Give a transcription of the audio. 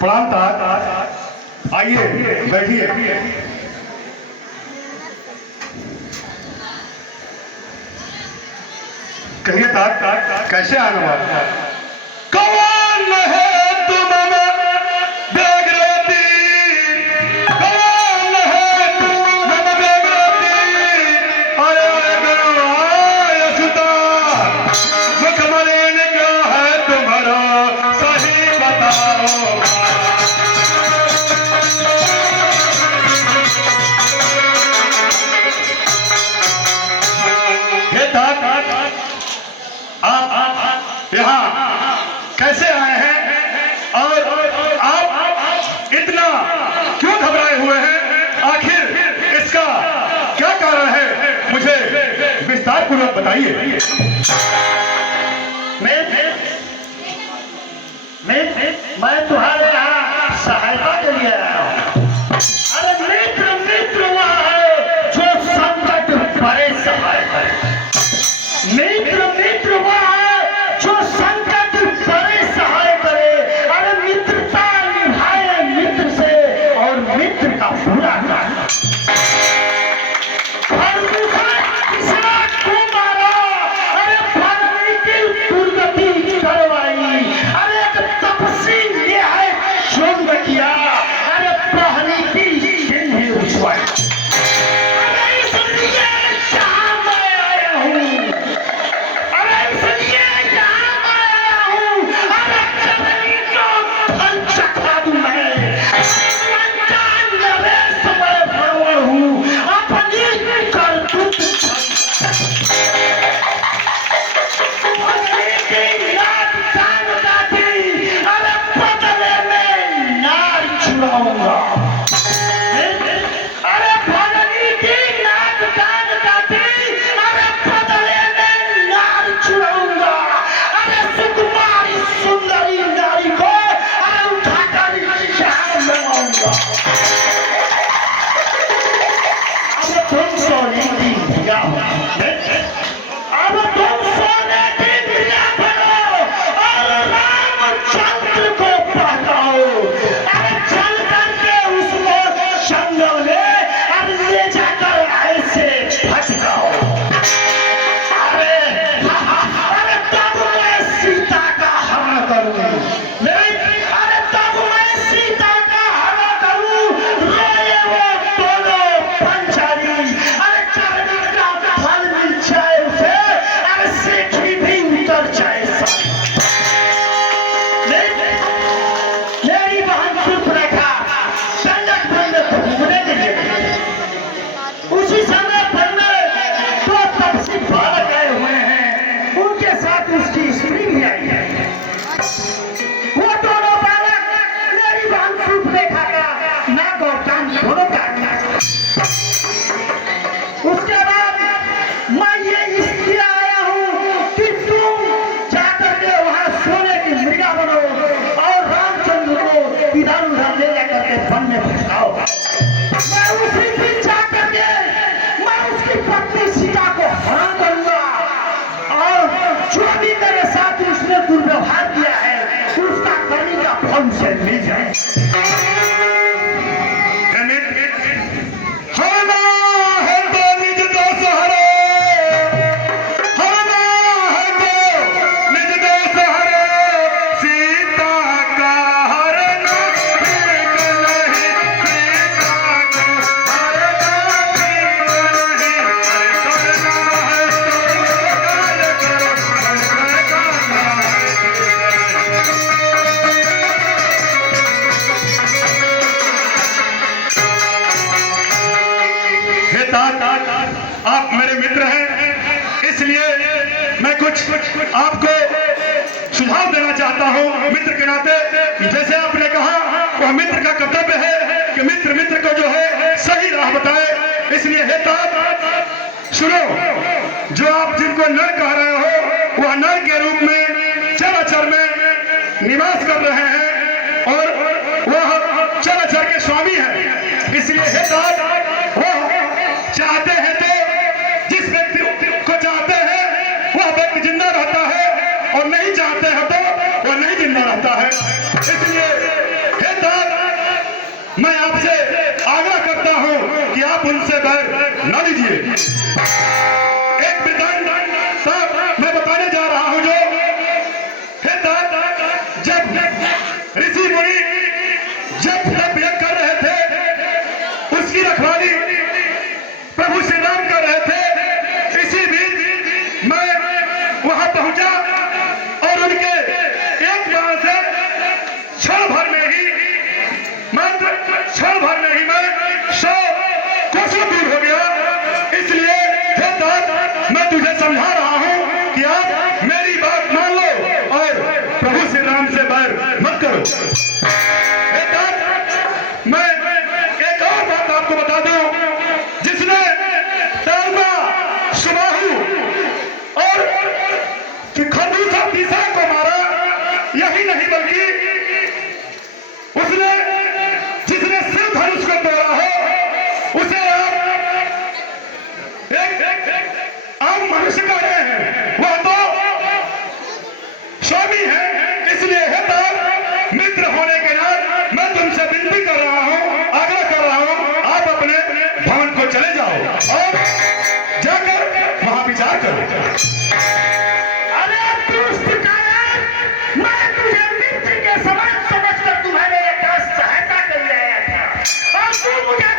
प्रणाम तात, आइए बैठिए। कहिए तात, कैसे आना हुआ? कौन है तुम में देख रहती, कौन है तुम में देख रहती, आए गुरु आए सुल्तान, मुखमलिन क्या है तुम्हारा सही बताओ। आप यहाँ कैसे आए हैं और आप इतना क्यों घबराए हुए हैं? आखिर इसका क्या कारण है, मुझे विस्तार पूर्वक बताइए। मैं तुम्हारे यहाँ सहायता के लिए आया हूँ। अरे मित्र मित्र वह है जो संकट परे सहाय है। मित्र मित्र वह है जो संकट परे सहाय करे। अरे मित्रता निभाए मित्र से और मित्र का पूरा कर। अरे फरनी की दुर्गति करवाई। अरे एक तपस्वी ये है शुभ किया। अरे प्रहरी की चिन्ह उछवाई। अरे इसलिए यहाँ मैं आया हूँ। अरे इसलिए यहाँ मैं आया हूँ। अरे चलनी को फल चखा दूं मैं। अनजान नरेश मैं भरवा हूँ। अपनी करतूत दुर्व्यवहार किया है उसका करने का फल से मिल जाए। आप मेरे मित्र हैं, इसलिए मैं कुछ आपको सुझाव देना चाहता हूं मित्र के नाते। जैसे आपने कहा वह मित्र का कर्तव्य है कि मित्र मित्र को जो है सही राह बताए। इसलिए हे तात सुनो, जो आप जिनको नर कह रहे हो वह नर के रूप में चराचर में निवास कर रहे हैं और वह चराचर के स्वामी है। इसलिए हे तात वह चाहते हैं तो जिस व्यक्ति को चाहते हैं वह व्यक्ति जिंदा रहता है और नहीं चाहते हैं तो वह नहीं जिंदा रहता है। इसलिए हे मैं आपसे आग्रह करता हूं कि आप उनसे बैर न लीजिए। एक विधान साहब मैं बताने जा रहा हूं जो जब ऋषि मुनि जब तप यज्ञ कर रहे थे उसकी रखवाली प्रभु श्री राम कर रहे थे। इसी बीच मैं वहां पहुंचा और उनके एक बार से क्षण भर में ही मात्र क्षण भर में ही मैं 100 कोसों दूर हो गया। इसलिए हे तात मैं तुझे समझा रहा हूं कि आप मेरी बात मान लो और प्रभु श्री राम से बैर मत करो। हे तात मैं एक और बात आपको बता दूं, जिसने तालमा सुबाहु और खरदूसा दिशा को मारा, यही नहीं बल्कि उसने जिसने शिव धनुष को तोड़ा हो उसे आप एक आम मनुष्य कह रहे हैं, वह तो स्वामी है। इसलिए हे तात मित्र होने के नाते मैं तुमसे विनती कर रहा हूं, आग्रह कर रहा हूं, आप अपने भवन को चले जाओ और जाकर वहां विचार करो। अरे दुष्ट कायर, मैं तुझे मित्र के समान समझकर तुम्हारे पास सहायता के लिए आया था और तू मुझे